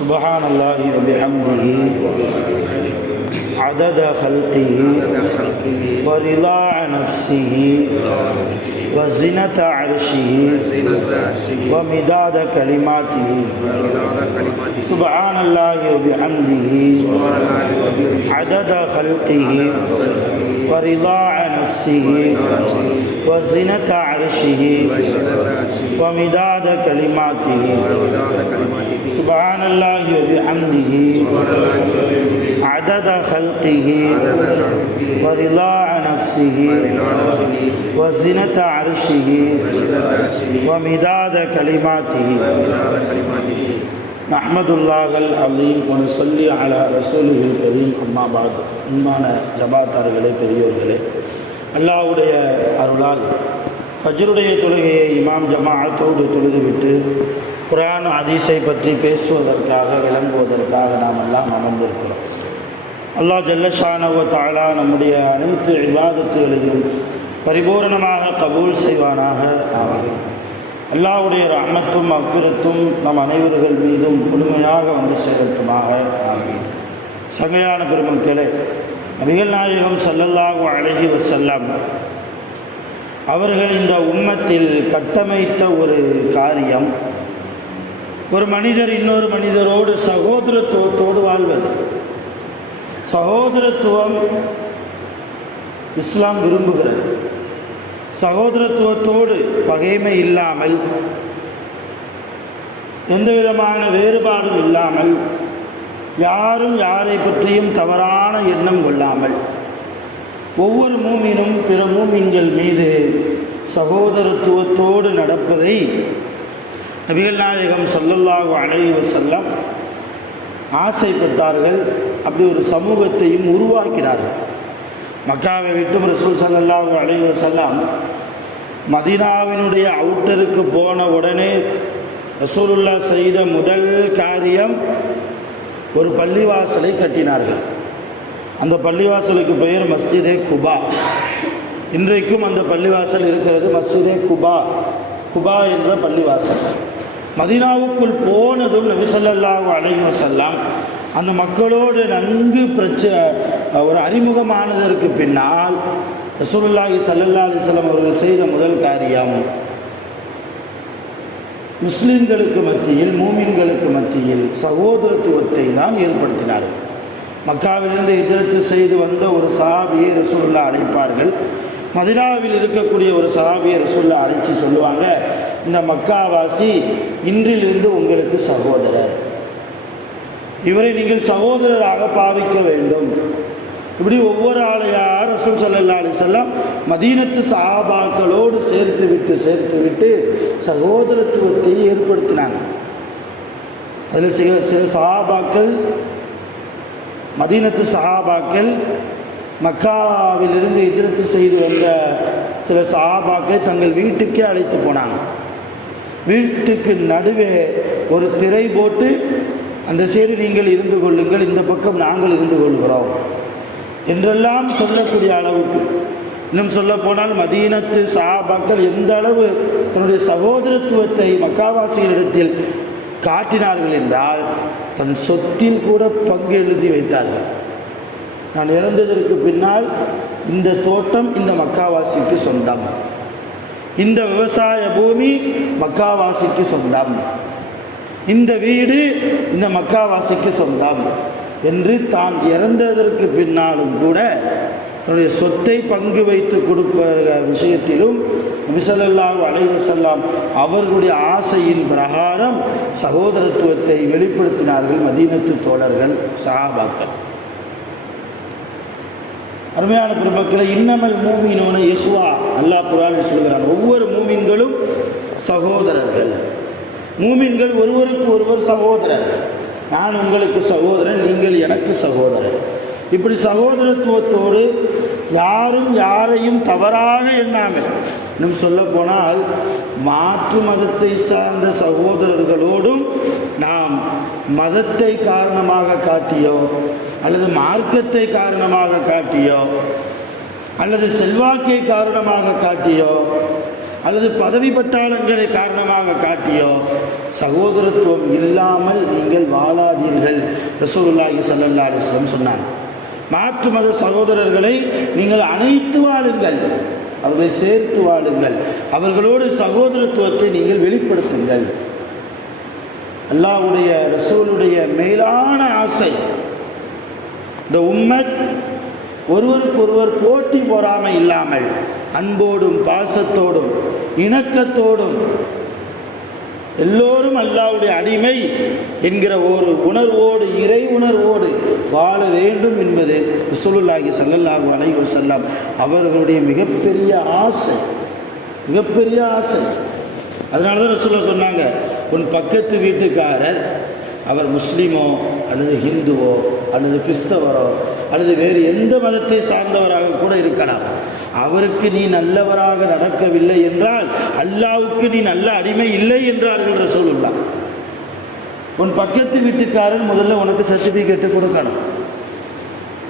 سبحان الله وبحمده عدد خلقه ورضاء نفسه وزنة عرشه ومداد كلماته سبحان الله وبحمده عدد خلقه ورضاء نفسه وزنة عرشه ومداد كلماته سبحان الله وبحمده عدد خلقه ورضاء نفسه وزنة عرشه ومداد كلماته نحمد الله العظيم ونصلي على رسوله الكريم أما بعد அன்பான ஜமாத்தார்களே, பெரியோர்களே, அல்லாஹ்வுடைய அருளால் ஃபஜ்ருடைய தொழுகையை இமாம் ஜமாஅத்தோடு தொழுதுவிட்டு குர்ஆன் ஹதீஸை பற்றி பேசுவதற்காக விளங்குவதற்காக நாம் எல்லாம் அமர்ந்திருக்கிறோம். அல்லாஹ் ஜல்லஷானஹு வ தஆலா நம்முடைய அனைத்து இபாதத்துகளையும் பரிபூர்ணமாக கபூல் செய்வானாக. ஆமீன். அல்லாஹ்வுடைய ரஹ்மத்தும் மக்ஃபிரத்தும் நம் அனைவர்கள் மீதும் முழுமையாக வந்து சேரட்டுமாக. ஆமீன். சங்கையான பெருமக்களே, நபிகள் நாயகம் ஸல்லல்லாஹு அலைஹி வஸல்லம் அவர்கள் இந்த உம்மத்தில் கட்டமைத்த ஒரு காரியம், ஒரு மனிதர் இன்னொரு மனிதரோடு சகோதரத்துவத்தோடு வாழ்வது. சகோதரத்துவம் இஸ்லாம் விரும்புகிறது. சகோதரத்துவத்தோடு பகைமை இல்லாமல், எந்த விதமான வேறுபாடும் இல்லாமல், யாரும் யாரை பற்றியும் தவறான எண்ணம் கொள்ளாமல், ஒவ்வொரு மூமினும் பிற மூமின்கள் மீது சகோதரத்துவத்தோடு நடப்பதை நபிகள் நாயகம் ஸல்லல்லாஹு அலைஹி வஸல்லம் ஆசைப்பட்டார்கள். அப்படி ஒரு சமூகத்தையும் உருவாக்கினார்கள். மக்காவை விட்டும் ரசூல் ஸல்லல்லாஹு அலைஹி வஸல்லம் மதீனாவினுடைய அவுட்டருக்கு போன உடனே ரசூலுல்லாஹ் செய்த முதல் காரியம் ஒரு பள்ளிவாசலை கட்டினார்கள். அந்த பள்ளிவாசலுக்கு பெயர் மஸ்ஜிதே குபா. இன்றைக்கும் அந்த பள்ளிவாசல் இருக்கிறது, மஸ்ஜிதே குபா. குபா என்ற பள்ளிவாசல். மதீனாவுக்குள் போனதும் நபி ஸல்லல்லாஹு அலைஹி வஸல்லம் அந்த மக்களோடு நன்கு ஒரு அறிமுகமானதற்கு பின்னால் ரசூலுல்லாஹி ஸல்லல்லாஹு அலைஹி வஸல்லம் அவர்கள் செய்த முதல் காரியம், முஸ்லிம்களுக்கு மத்தியில், மூமின்களுக்கு மத்தியில் சகோதரத்துவத்தை தான் ஏற்படுத்தினார்கள். மக்காவிலிருந்து ஹிஜ்ரத் செய்து வந்த ஒரு சஹாபியை ரசூலுல்லாஹ் அழைப்பார்கள். மதீனாவில் இருக்கக்கூடிய ஒரு சஹாபியை ரசூலுல்லாஹ் அழைச்சி சொல்லுவாங்க, இந்த மக்காவாசி இன்றிலிருந்து உங்களுக்கு சகோதரர், இவரை நீங்கள் சகோதரராக பாவிக்க வேண்டும். இப்படி ஒவ்வொரு ஆளையார் ரசூல் ஸல்லல்லாஹு அலைஹி வஸல்லம் மதீனத்து சஹாபாக்களோடு சேர்த்து விட்டு சகோதரத்துவத்தை ஏற்படுத்தினாங்க. அதில் சில சஹாபாக்கள், மதீனத்து சஹாபாக்கள், மக்காவிலிருந்து ஹிஜ்ரத் செய்து வந்த சில சஹாபாக்களை தங்கள் வீட்டுக்கே அழைத்து போனாங்க. வீட்டுக்கு நடுவே ஒரு திரை போட்டு, அந்த சைடு நீங்கள் இருந்து கொள்ளுங்கள், இந்த பக்கம் நாங்கள் இருந்து கொள்கிறோம் என்றெல்லாம் சொல்லக்கூடிய அளவுக்கு, இன்னும் சொல்ல போனால் மதீனத்து சஹாபாக்கள் எந்த அளவு தன்னுடைய சகோதரத்துவத்தை மக்காவாசிகளிடத்தில் காட்டினார்கள் என்றால், தன் சொத்தில் கூட பங்கு எழுதி வைத்தார்கள். நான் இறந்ததற்கு பின்னால் இந்த தோட்டம் இந்த மக்காவாசிக்கு சொந்தம், இந்த விவசாய பூமி மக்காவாசிக்கு சொந்தம், இந்த வீடு இந்த மக்காவாசிக்கு சொந்தம் என்று தான் இறந்ததற்கு பின்னாலும் கூட தன்னுடைய சொத்தை பங்கு வைத்து கொடுப்ப விஷயத்திலும் நபி ஸல்லல்லாஹு அலைஹி வஸல்லம் அவர்களுடைய ஆசையின் பிரகாரம் சகோதரத்துவத்தை வெளிப்படுத்தினார்கள் மதீனத்து தோழர்கள், சஹாபாக்கள். அருமையான பெருமக்களை, இன்னமல் மூமினூன இஹ்வா, அல்லாஹ் குர்ஆனில் சொல்கிறான், ஒவ்வொரு மூமின்களும் சகோதரர்கள். மூமின்கள் ஒருவருக்கு ஒருவர் சகோதரர். நான் உங்களுக்கு சகோதரன், நீங்கள் எனக்கு சகோதரன். இப்படி சகோதரத்துவத்தோடு யாரும் யாரையும் தவறாக எண்ணாமல், இன்னும் சொல்ல போனால் மாற்று மதத்தை சார்ந்த சகோதரர்களோடும் நாம் மதத்தை காரணமாக காட்டியோ அல்லது மார்க்கத்தை காரணமாக காட்டியோ அல்லது செல்வாக்கை காரணமாக காட்டியோ அல்லது பதவி பட்டாளங்களை காரணமாக காட்டியோ சகோதரத்துவம் இல்லாமல் நீங்கள் வாழாதீர்கள். ரசூலுல்லாஹி ஸல்லல்லாஹு அலைஹி வஸல்லம் சொன்னாங்க, மாற்று மத சகோதரர்களை நீங்கள் அணைத்து வாழுங்கள், அவர்களை சேர்த்து வாழுங்கள், அவர்களோடு சகோதரத்துவத்தை நீங்கள் வெளிப்படுத்துங்கள். அல்லாஹ்வுடைய ரசூலுடைய மேலான ஆசை இந்த உம்மத் ஒருவருக்கொருவர் போட்டி பொறாமை இல்லாமல் அன்போடும் பாசத்தோடும் இணக்கத்தோடும் எல்லோரும் அல்லாஹ்வுடைய அடிமை என்கிற ஒரு உணர்வோடு, இறை உணர்வோடு வாழ வேண்டும் என்பது ரசூலுல்லாஹி ஸல்லல்லாஹு அலைஹி வஸல்லம் அவர்களுடைய மிகப்பெரிய ஆசை, மிகப்பெரிய ஆசை. அதனால தான் ரசூலுல்லாஹ் சொன்னாங்க, உன் பக்கத்து வீட்டுக்காரர் அவர் முஸ்லீமோ அல்லது ஹிந்துவோ அல்லது கிறிஸ்தவரோ அல்லது வேறு எந்த மதத்தை சார்ந்தவராக கூட இருக்கலாம், அவருக்கு நீ நல்லவராக நடக்கவில்லை என்றால் அல்லாஹ்வுக்கு நீ நல்ல அடிமை இல்லை என்றார்கள் ரசூலுல்லாஹ். உன் பக்கத்து வீட்டுக்காரன் முதல்ல உனக்கு சர்டிஃபிகேட்டு கொடுக்கணும்,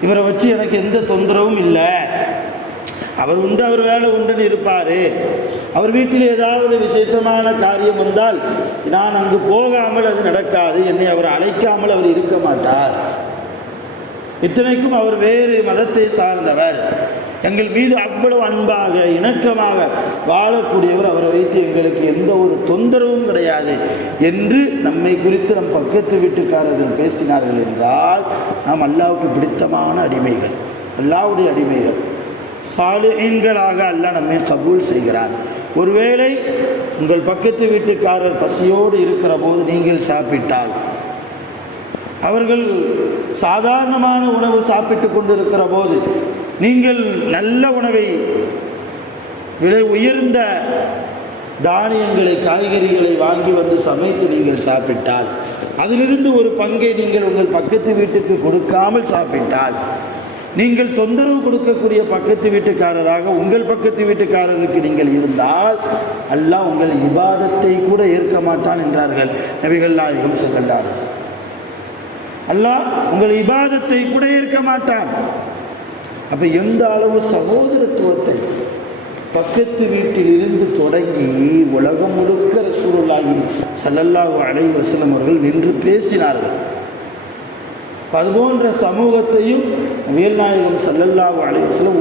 இவரை வச்சு எனக்கு எந்த தொந்தரவும் இல்லை, அவர் உண்டு அவர் வேலை உண்டுன்னு இருப்பார், அவர் வீட்டில் ஏதாவது விசேஷமான காரியம் வந்தால் நான் அங்கு போகாமல் அது நடக்காது, என்னை அவர் அழைக்காமல் அவர் இருக்க மாட்டார், இத்தனைக்கும் அவர் வேறு மதத்தை சார்ந்தவர், எங்கள் மீது அவ்வளவு அன்பாக இணக்கமாக வாழக்கூடியவர், அவரை வைத்து எங்களுக்கு எந்த ஒரு தொந்தரவும் கிடையாது என்று நம்மை குறித்து நம் பக்கத்து வீட்டுக்காரர்கள் பேசினார்கள் என்றால் நாம் அல்லாஹ்வுக்கு பிடித்தமான அடிமைகள், அல்லாஹ்வுடைய அடிமைகள், சாலிஹீன்களாக அல்லாஹ் நம்மை கபூல் செய்கிறான். ஒருவேளை உங்கள் பக்கத்து வீட்டுக்காரர் பசியோடு இருக்கிற போது நீங்கள் சாப்பிட்டால், அவர்கள் சாதாரணமான உணவு சாப்பிட்டு கொண்டிருக்கிற போது நீங்கள் நல்ல உணவை, விலை உயர்ந்த தானியங்களை, காய்கறிகளை வாங்கி வந்து சமைத்து நீங்கள் சாப்பிட்டால், அதிலிருந்து ஒரு பங்கை நீங்கள் உங்கள் பக்கத்து வீட்டுக்கு கொடுக்காமல் சாப்பிட்டால், நீங்கள் தொந்தரவு கொடுக்கக்கூடிய பக்கத்து வீட்டுக்காரராக உங்கள் பக்கத்து வீட்டுக்காரருக்கு நீங்கள் இருந்தால் அல்லாஹ் உங்கள் இபாதத்தை கூட ஏற்க மாட்டான் என்றார்கள் நபிகள் நாயகம் ஸல்லல்லாஹு அலைஹி வஸல்லம். அல்லாஹ் உங்கள் இபாதத்தை கூட ஏற்க மாட்டான். அப்போ எந்த அளவு சகோதரத்துவத்தை பக்கத்து வீட்டில் இருந்து தொடங்கி உலகம் முழுக்க ரசூலுல்லாஹி ஸல்லல்லாஹு அலைஹி வஸல்லம் அவர்கள் நின்று பேசினார்கள். அதுபோன்ற சமூகத்தையும் நபிகள் நாயகம் ஸல்லல்லாஹு அலைஹி வஸல்லம்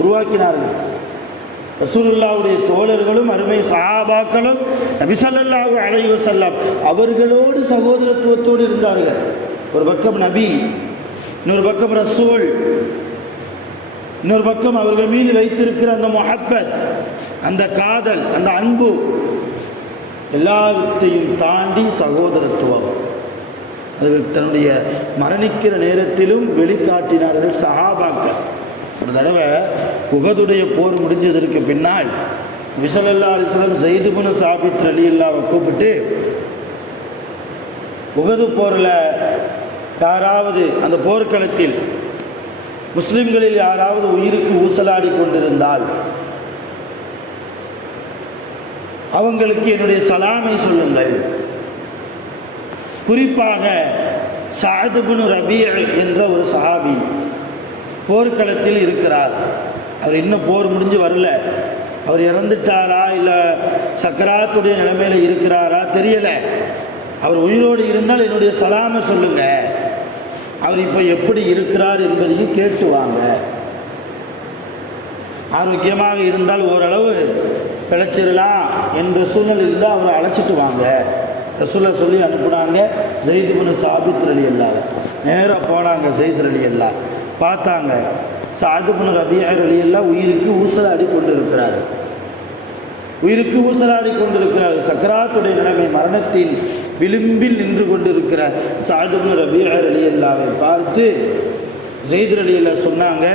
உருவாக்கினார்கள். ரசூலுல்லாஹ்வுடைய தோழர்களும் அருமை சஹாபாக்களும் நபி ஸல்லல்லாஹு அலைஹி வஸல்லம் அவர்களோடு சகோதரத்துவத்தோடு இருந்தார்கள். ஒரு பக்கம் நபி, இன்னொரு பக்கம் ரசூல், இன்னொரு பக்கம் அவர்கள் மீது வைத்திருக்கிற அந்த முஹப்பத், அந்த காதல், அந்த அன்பு, எல்லாத்தையும் தாண்டி சகோதரத்துவம். அது தன்னுடைய மரணிக்கிற நேரத்திலும் வெளிக்காட்டினார்கள் சஹாபாக்கள். ஒரு தடவை உஹதுடைய போர் முடிஞ்சதற்கு பின்னால் நபி ஸல்லல்லாஹு அலைஹி வஸல்லம் ஸைத் இப்னு சாபித் ரலியல்லாஹு கூப்பிட்டு, உஹது போரில் யாராவது அந்த போர்க்களத்தில் முஸ்லிம்களில் யாராவது உயிருக்கு ஊசலாடி கொண்டிருந்தால் அவங்களுக்கு என்னுடைய சலாமை சொல்லுங்கள். குறிப்பாக சஅத் இப்னு ரபீ என்ற ஒரு சஹாபி போர்க்களத்தில் இருக்கிறார். அவர் இன்னும் போர் முடிஞ்சு வரல, அவர் இறந்துட்டாரா இல்லை சக்கராத்துடைய நிலைமையில் இருக்கிறாரா தெரியலை. அவர் உயிரோடு இருந்தால் என்னுடைய சலாமை சொல்லுங்க, அவர் இப்போ எப்படி இருக்கிறார் என்பதையும் கேட்டு வாங்க. ஆரோக்கியமாக இருந்தால் ஓரளவு பிழைச்சிடலாம் என்ற சூழ்நிலை இருந்தால் அவரை அழைச்சிட்டு வாங்க. ரசூலை சொல்லி அனுப்புனாங்க. ஸைத் இப்னு சாபித் ரலியல்லாஹு நேராக போனாங்க. ஸைத் ரலியல்லாஹு பார்த்தாங்க, சஅத் இப்னு ரபீ ரலியல்லாஹு உயிருக்கு ஊசலாடி கொண்டு இருக்கிறார். உயிருக்கு ஊசலாடி கொண்டிருக்கிறார். சக்கராத்துடைய நிலைமை, மரணத்தின் விளிம்பில் நின்று கொண்டிருக்கிற சஅத் இப்னு ரபீ ரலியல்லாஹுவை பார்த்து ஸைத் ரலியல்லாஹு சொன்னாங்க,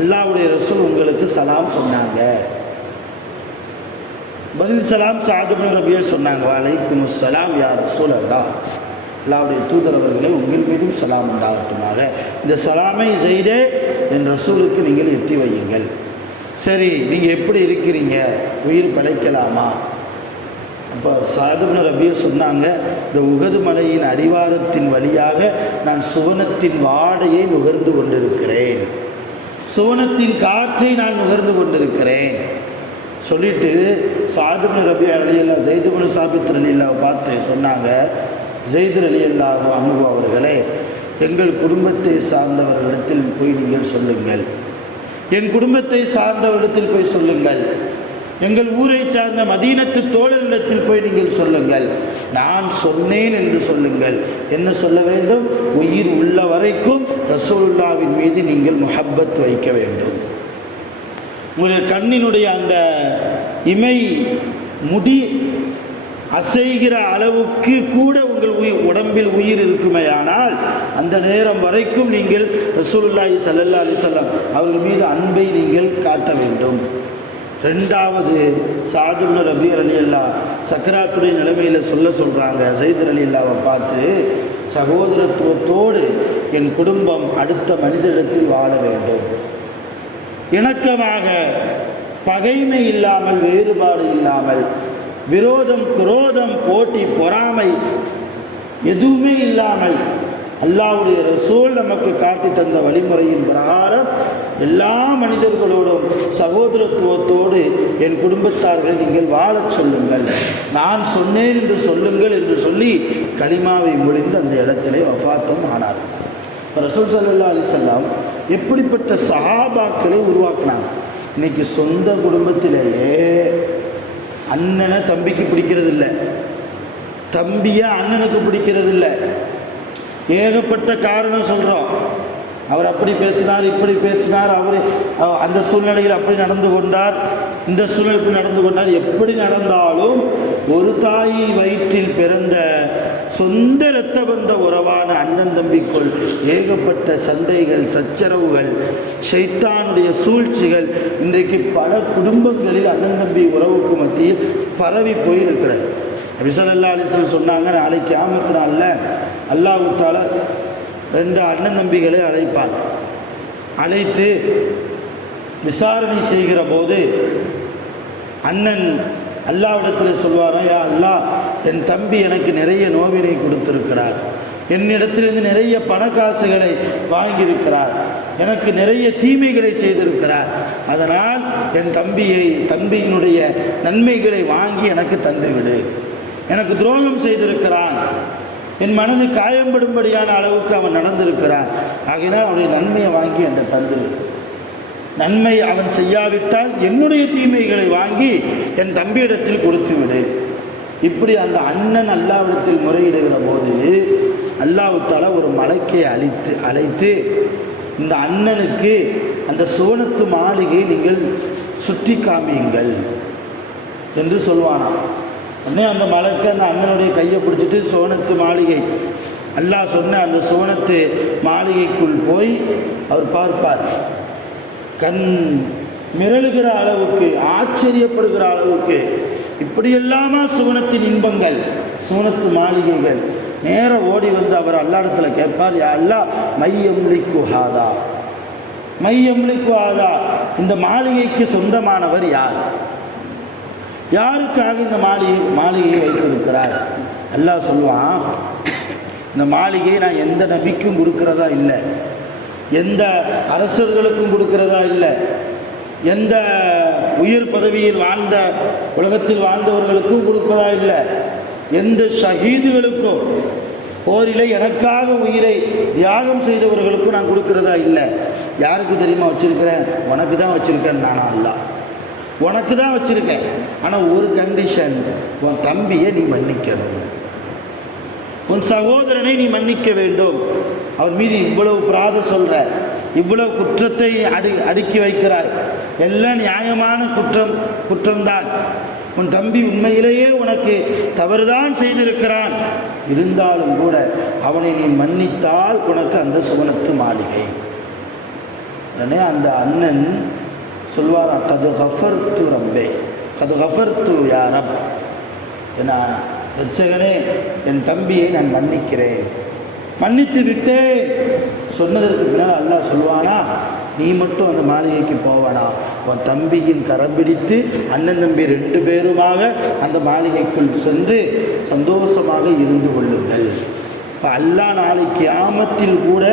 அல்லாஹ்வுடைய ரசூல் உங்களுக்கு சலாம் சொன்னாங்க. பதில் சலாம் சஅத் இப்னு ரபியா சொன்னாங்க, வலைக்குமுஸ் ஸலாம் யா ரசூலல்லாஹ், அல்லாஹ்வுடைய தூதர் அவர்களே உங்கள் மீதும் சலாம் உண்டாகட்டுமாக. இந்த சலாமை செய்தே என் ரசூலுக்கு நீங்கள் எத்தி வையுங்கள். சரி, நீங்கள் எப்படி இருக்கிறீங்க, உயிர் பிழைக்கலாமா? அப்போ சஅத் இப்னு ரபியா சொன்னாங்க, இந்த உஹது மலையின் அடிவாரத்தின் வழியாக நான் சுவனத்தின் வாடையை நுகர்ந்து கொண்டிருக்கிறேன், சுவனத்தின் காற்றை நான் நுகர்ந்து கொண்டிருக்கிறேன் சொல்லிட்டு சஅத் இப்னு ரபியா ரலியல்லாஹு ஸைத் இப்னு சாபித் ரலியல்லாஹு பார்த்து சொன்னாங்க, ஸைத் ரலியல்லாஹு அன்ஹு அவர்களே, எங்கள் குடும்பத்தை சார்ந்தவர்களிடத்தில் போய் நீங்கள் சொல்லுங்கள், என் குடும்பத்தை சார்ந்தவரிடத்தில் போய் சொல்லுங்கள், எங்கள் ஊரை சார்ந்த மதீனத்து தோழர்களிடத்தில் போய் நீங்கள் சொல்லுங்கள், நான் சொன்னேன் என்று சொல்லுங்கள். என்ன சொல்ல வேண்டும்? உயிர் உள்ள வரைக்கும் ரசூலுல்லாஹ்வின் மீது நீங்கள் முஹப்பத் வைக்க வேண்டும். உங்களுடைய கண்ணினுடைய அந்த இமை முடி அசைகிற அளவுக்கு கூட உங்கள் உடம்பில் உயிர் இருக்குமேயானால் அந்த நேரம் வரைக்கும் நீங்கள் ரசூலுல்லாஹி ஸல்லல்லாஹு அலைஹி வஸல்லம் அவர்கள் மீது அன்பை நீங்கள் காட்ட வேண்டும். ரெண்டாவது, சஅத் இப்னு ரபியா ரலியல்லாஹு சக்கராத்துடைய நிலைமையில் சொல்கிறாங்க ஸைத் ரலியல்லாஹுவை பார்த்து, சகோதரத்துவத்தோடு என் குடும்பம் அடுத்த மனிதரிடத்தில் வாழ வேண்டும், இணக்கமாக, பகைமை இல்லாமல், வேறுபாடு இல்லாமல், விரோதம் குரோதம் போட்டி பொறாமை எதுவுமே இல்லாமல் அல்லாஹ்வுடைய ரசூல் நமக்கு காட்டி தந்த வழிமுறையின் பிரகாரம் எல்லா மனிதர்களோடும் சகோதரத்துவத்தோடு என் குடும்பத்தார்களை நீங்கள் வாழச் சொல்லுங்கள், நான் சொன்னேன் என்று சொல்லுங்கள் என்று சொல்லி கலிமாவை முடிந்து அந்த இடத்திலே வஃபாத்தும் ஆனார். ரசூல் ஸல்லல்லாஹு அலைஹி வஸல்லம் எப்படிப்பட்ட சஹாபாக்களை உருவாக்கினாங்க. இன்னைக்கு சொந்த குடும்பத்திலேயே அண்ணனை தம்பிக்கு பிடிக்கிறது இல்லை, தம்பியை அண்ணனுக்கு பிடிக்கிறது இல்லை, ஏகப்பட்ட காரணம் சொல்கிறோம். அவர் அப்படி பேசினார், இப்படி பேசினார், அவர் அந்த சூழ்நிலையில் அப்படி நடந்து கொண்டார், இந்த சூழ்நிலைக்கு நடந்து கொண்டார். எப்படி நடந்தாலும் ஒரு தாய் வயிற்றில் பிறந்த சொந்த இரத்த பந்த உறவான அண்ணன் தம்பிக்குள் ஏகப்பட்ட சண்டைகள், சச்சரவுகள், ஷைத்தானுடைய சூழ்ச்சிகள் இன்றைக்கு பல குடும்பங்களில் அண்ணன் தம்பி உறவுக்கு மத்தியில் பரவி போயிருக்கிறது. நபி ஸல்லல்லாஹு அலைஹி வஸல்லம் சொன்னாங்க, நாளைக்கு கியாமத் நாளில் அல்லாஹ் தஆலா ரெண்டு அண்ணன் தம்பிகளை அழைப்பார். அழைத்து விசாரணை செய்கிற போது அண்ணன் அல்லாஹ்விடத்தில் சொல்வாரா, யா அல்லாஹ், என் தம்பி எனக்கு நிறைய நோவினை கொடுத்திருக்கிறார், என்னிடத்திலிருந்து நிறைய பணக்காசுகளை வாங்கியிருக்கிறார், எனக்கு நிறைய தீமைகளை செய்திருக்கிறார், அதனால் என் தம்பியினுடைய நன்மைகளை வாங்கி எனக்கு தந்துவிடு, எனக்கு துரோகம் செய்திருக்கிறான், என் மனது காயம்படும்படியான அளவுக்கு அவன் நடந்திருக்கிறான், ஆகினால் அவனுடைய நன்மையை வாங்கி என்ற தந்துரு, நன்மை அவன் செய்யாவிட்டால் என்னுடைய தீமைகளை வாங்கி என் தம்பியிடத்தில் கொடுத்து விடு. இப்படி அந்த அண்ணன் அல்லாஹ்விடத்தில் முறையிடுகிற போது அல்லாஹ் தஆலா ஒரு மலக்கை அழைத்து இந்த அண்ணனுக்கு அந்த சுவனத்து மாளிகை நீங்கள் சுற்றி காமியுங்கள் என்று சொல்வானாம். உடனே அந்த மலக்கு அந்த அண்ணனுடைய கையை பிடிச்சிட்டு சுவனத்து மாளிகை, அல்லாஹ் சொன்ன அந்த சுவனத்து மாளிகைக்குள் போய் அவர் பார்ப்பார். கண் மிரளுகிற அளவுக்கு, ஆச்சரியப்படுகிற அளவுக்கு இப்படியெல்லாமா சுவனத்தின் இன்பங்கள், சுவனத்து மாளிகைகள். நேர ஓடி வந்து அவர் அல்லாஹ்விடத்தில் கேட்பார், யா அல்லாஹ், மையம்லிக்கு ஹாதா, மையம்லிக்கு ஹாதா, இந்த மாளிகைக்கு சொந்தமானவர் யார், யாருக்காக இந்த மாளிகையை வைத்திருக்கிறார்? அல்லாஹ் சொல்லுவான், இந்த மாளிகையை நான் எந்த நபிக்கும் கொடுக்கிறதா இல்லை, எந்த அரசர்களுக்கும் கொடுக்கிறதா இல்லை, எந்த உயர் பதவியில் வாழ்ந்த உலகத்தில் வாழ்ந்தவர்களுக்கும் கொடுப்பதா இல்லை, எந்த ஷஹீதுகளுக்கும், போரிலே எனக்காக உயிரை தியாகம் செய்தவர்களுக்கும் நான் கொடுக்கிறதா இல்லை. யாருக்கு தெரியுமா வச்சிருக்கிறேன்? உனக்கு தான் வச்சிருக்கேன். நானா? அல்லாஹ் உனக்கு தான் வச்சிருக்கேன். ஆனால் ஒரு கண்டிஷன், உன் தம்பியை நீ மன்னிக்கணும், உன் சகோதரனை நீ மன்னிக்க வேண்டும். அவன் மீது இவ்வளவு பிராத சொல்ற, இவ்வளவு குற்றத்தை அடுக்கி வைக்கிறாய், எல்லாம் நியாயமான குற்றம்தான். உன் தம்பி உண்மையிலேயே உனக்கு தவறுதான் செய்திருக்கிறான், இருந்தாலும் கூட அவனை நீ மன்னித்தால் உனக்கு அந்த சுவனத்து மாளிகை. உடனே அந்த அண்ணன் சொல்வார், கது கஃபர்து ரப்பே, அது கஃபர்து யா ரப், என ரட்சகனே என் தம்பியை நான் மன்னிக்கிறேன், மன்னித்து விட்டே சொன்னதற்கு பின்னால் அல்லாஹ் சொல்வானா, நீ மட்டும் அந்த மாளிகைக்கு போவானா, உன் தம்பியின் கரம் பிடித்து அண்ணன் தம்பி 2 பேருமாக அந்த மாளிகைக்குள் சென்று சந்தோஷமாக இருந்து கொள்ளுங்கள். இப்போ அல்லாஹ் நாளைக்கு கியாமத்தில் கூட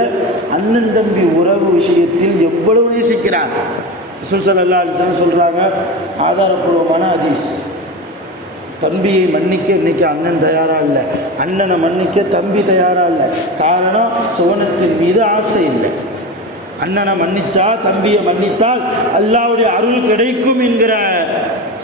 அண்ணன் தம்பி உறவு விஷயத்தில் எவ்வளவு நேசிக்கிறான். ரசூல் ஸல்லல்லாஹு அலைஹி வஸல்லம் சொல்கிறாங்க, ஆதாரபூர்வமான ஹதீஸ், தம்பியை மன்னிக்க இன்னைக்கு அண்ணன் தயாராக இல்லை, அண்ணனை மன்னிக்க தம்பி தயாராக இல்லை. காரணம், சுவனத்தின் மீது ஆசை இல்லை. அண்ணனை மன்னிச்சா தம்பியை மன்னித்தால் அல்லாஹ்வுடைய அருள் கிடைக்கும் என்கிற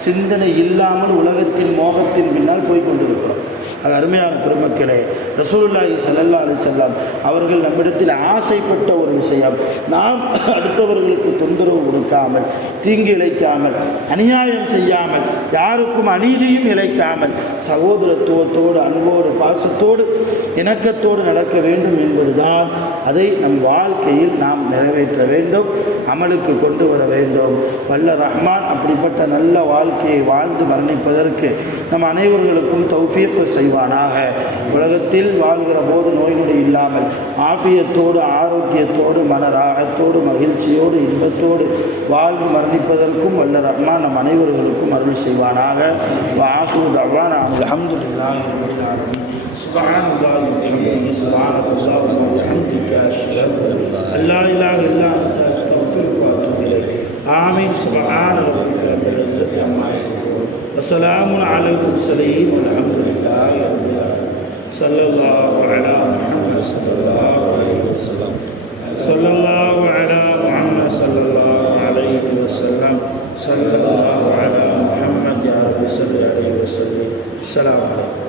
சிந்தனை இல்லாமல் உலகத்தின் மோகத்தின் பின்னால் போய்கொண்டிருக்கிறோம். அது அருமையான பெருமக்களே, ரசூலுல்லாஹி ஸல்லல்லாஹு அலைஹி வஸல்லம் அவர்கள் நம்மிடத்தில் ஆசைப்பட்ட ஒரு விஷயம், நாம் அடுத்தவர்களுக்கு தொந்தரவு கொடுக்காமல், தீங்கு இழைக்காமல், அநியாயம் செய்யாமல், யாருக்கும் அநீதியும் இழைக்காமல், சகோதரத்துவத்தோடு, அன்போடு, பாசத்தோடு, இணக்கத்தோடு நடக்க வேண்டும் என்பதுதான். அதை நம் வாழ்க்கையில் நாம் நிறைவேற்ற வேண்டும், அமலுக்கு கொண்டு வர வேண்டும். வல்ல ரஹ்மான் அப்படிப்பட்ட நல்ல வாழ்க்கையை வாழ்ந்து மரணிப்பதற்கு நம் அனைவர்களுக்கும் தௌஃபீக் செய்வானாக. உலகத்தில் வாழ்கிற போது நோய் நொடி இல்லாமல் ஆஃபியத்தோடு, ஆரோக்கியத்தோடு, மனராகத்தோடு, மகிழ்ச்சியோடு, இன்பத்தோடு வாழ்ந்து மரணிப்பதற்கும் வல்ல ரஹ்மான் நம் அனைவர்களுக்கும் அருள் செய்வானாக. வாஹிரு தஅவானா அல்ஹம்துலில்லாஹி ரப்பில் ஆலமீன். சுப்ஹானல்லாஹி வ பிஹம்திஹி, சுப்ஹானல்லாஹி வ பிஹம்திஹி, அஷ்ஹது அன் லா இலாஹா இல்லா அன்த, அஸ்தக்ஃபிருக வ அத்தூபு இலைக். ஆமீன். சுப்ஹான ரப்பிக ரப்பில் இஸ்ஸத்தி அம்மா யசிஃபூன் வ ஸலாமுன் அலல் முர்ஸலீன் வல்ஹம்துலில்லாஹி ரப்பில் ஆலமீன். ஸல்லல்லாஹு அலா முஹம்மத் ஸல்லல்லாஹு அலைஹி வஸல்லம். ஸல்லல்லாஹு அலா முஹம்மத் ஸல்லல்லாஹு அலைஹி வஸல்லம். ஸல்லல்லாஹு அலா முஹம்மத் யா ரப்பி ஸல்லி அலைஹி வஸல்லம். ஸலாம் அலைக்கும்.